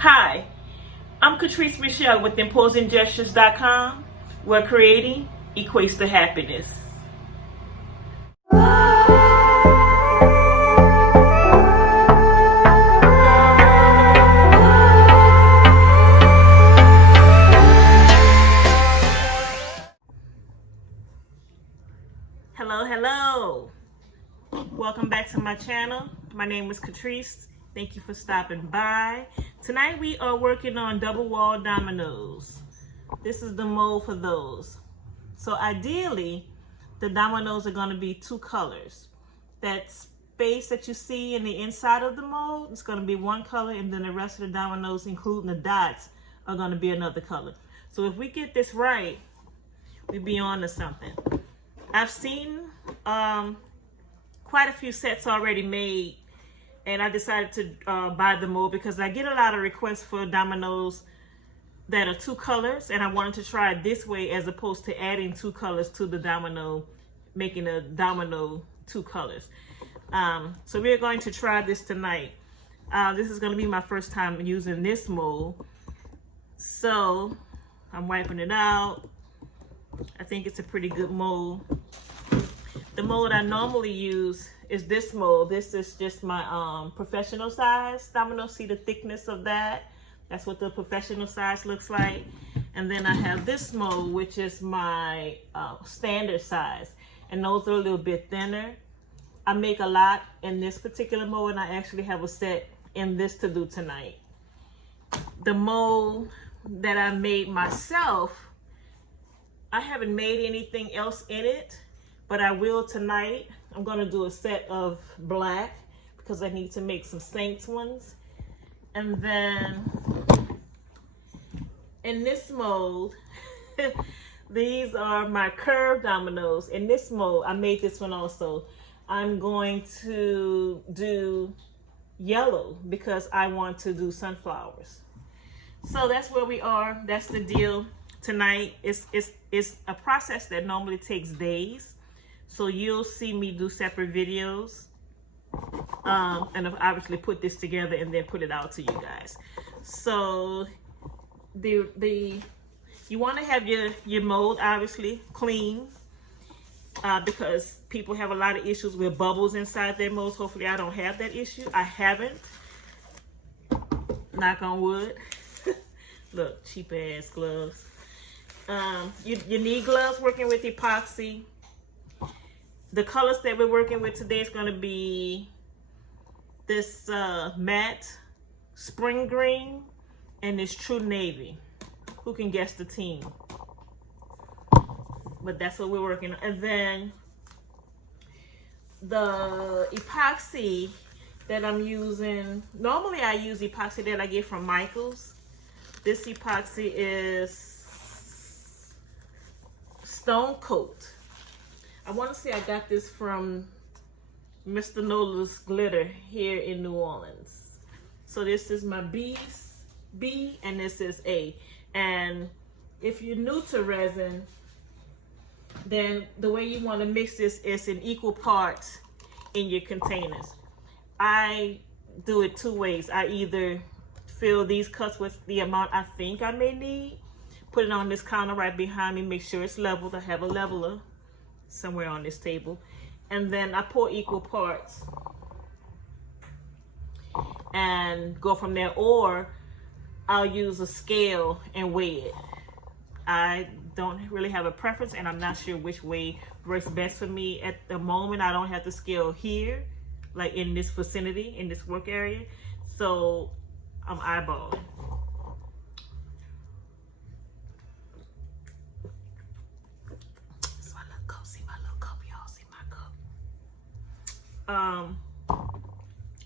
Hi, I'm Catrice Michelle with ImposingGestures.com, where creating equates to happiness. Hello. Welcome back to my channel. My name is Catrice. Thank you for stopping by. Tonight we are working on double wall dominoes. This is the mold for those. So ideally, the dominoes are going to be two colors. That space that you see in the inside of the mold is going to be one color, and then the rest of the dominoes, including the dots, are going to be another color. So if we get this right, we'll be on to something. I've seen quite a few sets already made, and I decided to buy the mold because I get a lot of requests for dominoes that are two colors, and I wanted to try it this way as opposed to adding two colors to the domino, making a domino two colors. So we're going to try this tonight. This is going to be my first time using this mold, so I'm wiping it out. I think it's a pretty good mold. The mold I normally use is this mold. This is just my professional size domino. See the thickness of that? That's what the professional size looks like. And then I have this mold, which is my standard size. And those are a little bit thinner. I make a lot in this particular mold, and I actually have a set in this to do tonight. The mold that I made myself, I haven't made anything else in it, but I will tonight. I'm going to do a set of black because I need to make some Saints ones. And then in this mold, these are my curved dominoes. In this mold, I made this one also. I'm going to do yellow because I want to do sunflowers. So that's where we are. That's the deal tonight. It's a process that normally takes days. So you'll see me do separate videos. And I've obviously put this together and then put it out to you guys. So you want to have your mold obviously clean because people have a lot of issues with bubbles inside their molds. Hopefully I don't have that issue. I haven't. Knock on wood. Look, cheap ass gloves. You need gloves working with epoxy. The colors that we're working with today is going to be this matte spring green and this true navy. Who can guess the team? But that's what we're working on. And then the epoxy that I'm using, normally I use epoxy that I get from Michael's. This epoxy is Stone Coat. I want to say I got this from Mr. Nola's Glitter here in New Orleans. So this is my B and this is A. And if you're new to resin, then the way you want to mix this is in equal parts in your containers. I do it two ways. I either fill these cups with the amount I think I may need, put it on this counter right behind me, make sure it's leveled. I have a leveler somewhere on this table, and then I pour equal parts and go from there, or I'll use a scale and weigh it. I don't really have a preference, and I'm not sure which way works best for me at the moment. I don't have the scale here, like in this vicinity, in this work area, so I'm eyeballing.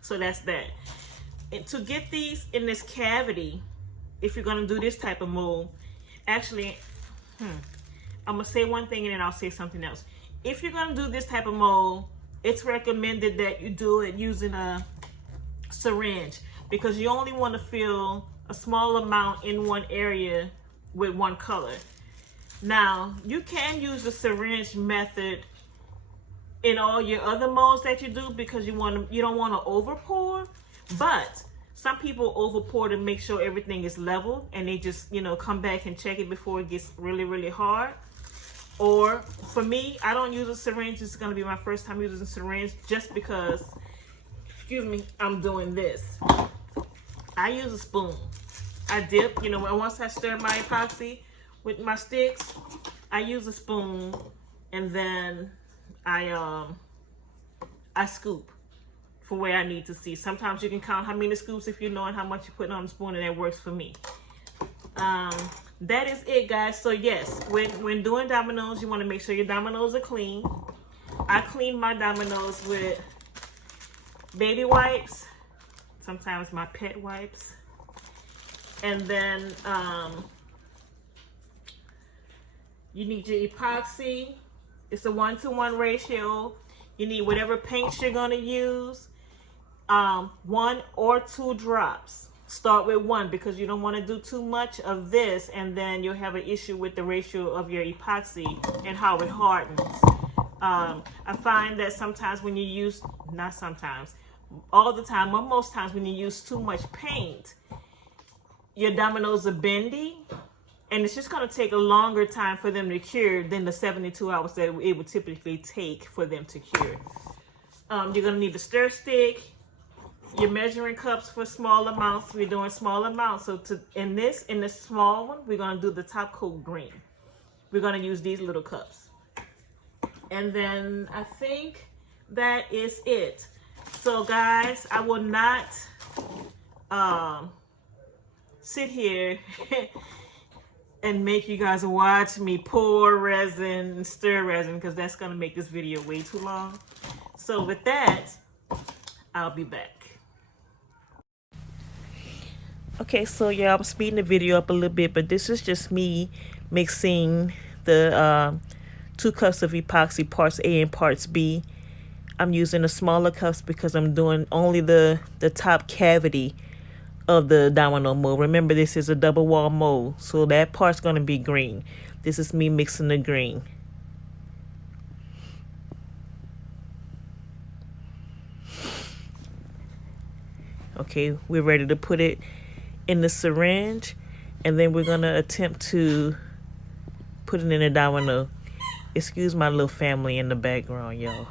So that's that. And to get these in this cavity, if you're gonna do this type of mold, actually, I'm gonna say one thing and then I'll say something else. If you're gonna do this type of mold, it's recommended that you do it using a syringe because you only want to fill a small amount in one area with one color. Now, you can use the syringe method in all your other molds that you do because you don't want to over pour, but Some people over pour to make sure everything is level, and they just, you know, come back and check it before it gets really, really hard. Or for me, I don't use a syringe. This is going to be my first time using a syringe just because, excuse me, I'm doing this. I use a spoon. I dip, you know, once I stir my epoxy with my sticks, I use a spoon, and then I scoop for where I need to see. Sometimes you can count how many scoops if you know and how much you're putting on the spoon, and that works for me. That is it, guys. So yes, when doing dominoes, you want to make sure your dominoes are clean. I clean my dominoes with baby wipes, sometimes my pet wipes, and then you need your epoxy. It's a 1-to-1 ratio. You need whatever paints you're going to use. 1 or 2 drops. Start with 1 because you don't want to do too much of this, and then you'll have an issue with the ratio of your epoxy and how it hardens. I find that sometimes when you use, not sometimes, all the time, or most times when you use too much paint, your dominoes are bendy, and it's just going to take a longer time for them to cure than the 72 hours that it would typically take for them to cure. You're going to need a stir stick, your measuring cups for small amounts. We're doing small amounts. So in the small one, we're going to do the top coat green. We're going to use these little cups. And then I think that is it. So guys, I will not sit here and make you guys watch me pour resin and stir resin, because that's going to make this video way too long. So with that, I'll be back. Okay, so yeah, I'm speeding the video up a little bit, but this is just me mixing the 2 cups of epoxy, parts A and parts B. I'm using the smaller cups because I'm doing only the top cavity of the domino mold. Remember, this is a double wall mold, so that part's going to be green. This is me mixing the green. Okay, we're ready to put it in the syringe, and then we're going to attempt to put it in a domino. Excuse my little family in the background, y'all.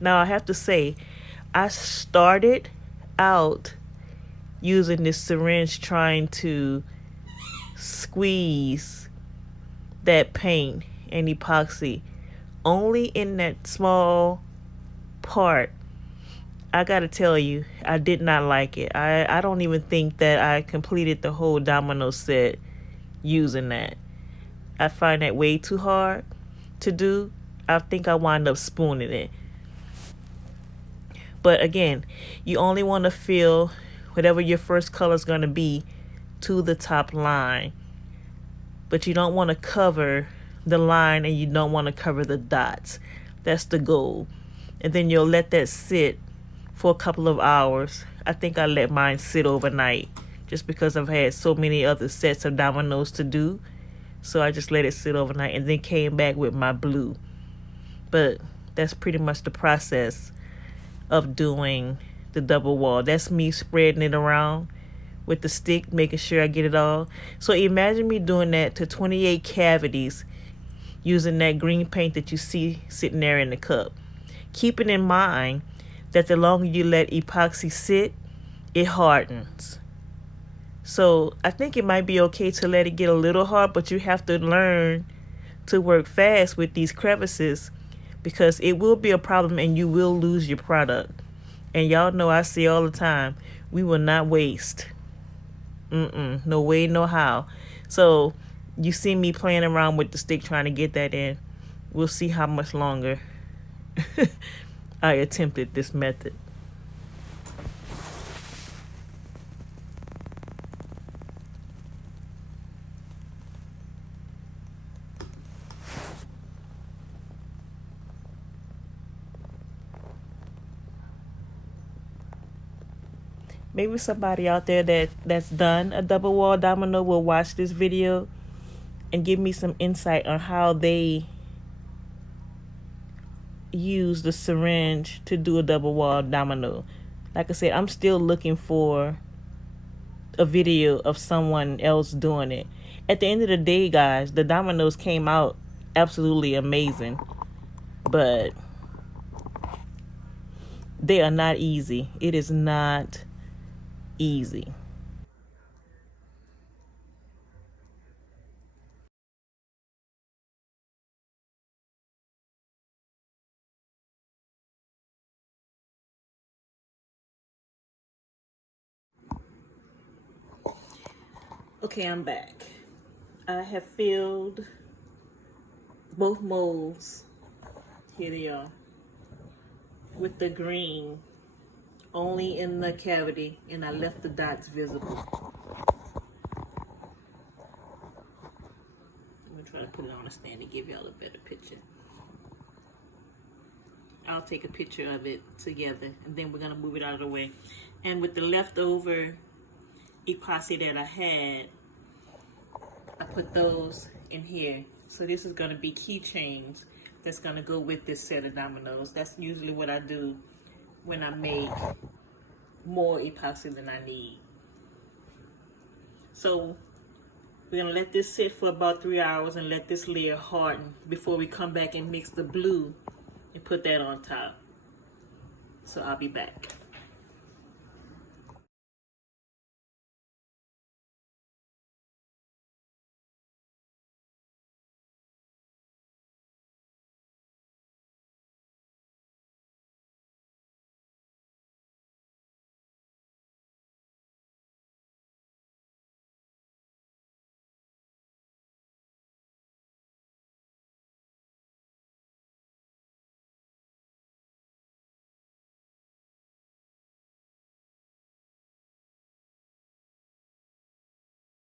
Now, I have to say, I started out using this syringe trying to squeeze that paint and epoxy only in that small part. I gotta tell you, I did not like it. I don't even think that I completed the whole domino set using that. I find that way too hard to do. I think I wind up spooning it. But again, you only want to fill whatever your first color is going to be to the top line. But you don't want to cover the line, and you don't want to cover the dots. That's the goal. And then you'll let that sit for a couple of hours. I think I let mine sit overnight just because I've had so many other sets of dominoes to do. So I just let it sit overnight and then came back with my blue. But that's pretty much the process of doing the double wall. That's me spreading it around with the stick, making sure I get it all. So imagine me doing that to 28 cavities using that green paint that you see sitting there in the cup. Keeping in mind that the longer you let epoxy sit, it hardens. So I think it might be okay to let it get a little hard, but you have to learn to work fast with these crevices, because it will be a problem and you will lose your product. And y'all know I say all the time, we will not waste. No way, no how. So you see me playing around with the stick trying to get that in. We'll see how much longer I attempted this method. Maybe somebody out there that's done a double wall domino will watch this video and give me some insight on how they use the syringe to do a double wall domino. Like I said, I'm still looking for a video of someone else doing it. At the end of the day, guys, the dominoes came out absolutely amazing, but they are not easy. It is not easy. Okay, I'm back. I have filled both molds. Here they are. With the green only in the cavity, and I left the dots visible. I'm gonna try to put it on a stand to give y'all a better picture. I'll take a picture of it together, and then we're gonna move it out of the way. And with the leftover epoxy that I had, I put those in here. So this is gonna be keychains that's gonna go with this set of dominoes. That's usually what I do when I make more epoxy than I need. So we're gonna let this sit for about 3 hours and let this layer harden before we come back and mix the blue and put that on top. So I'll be back.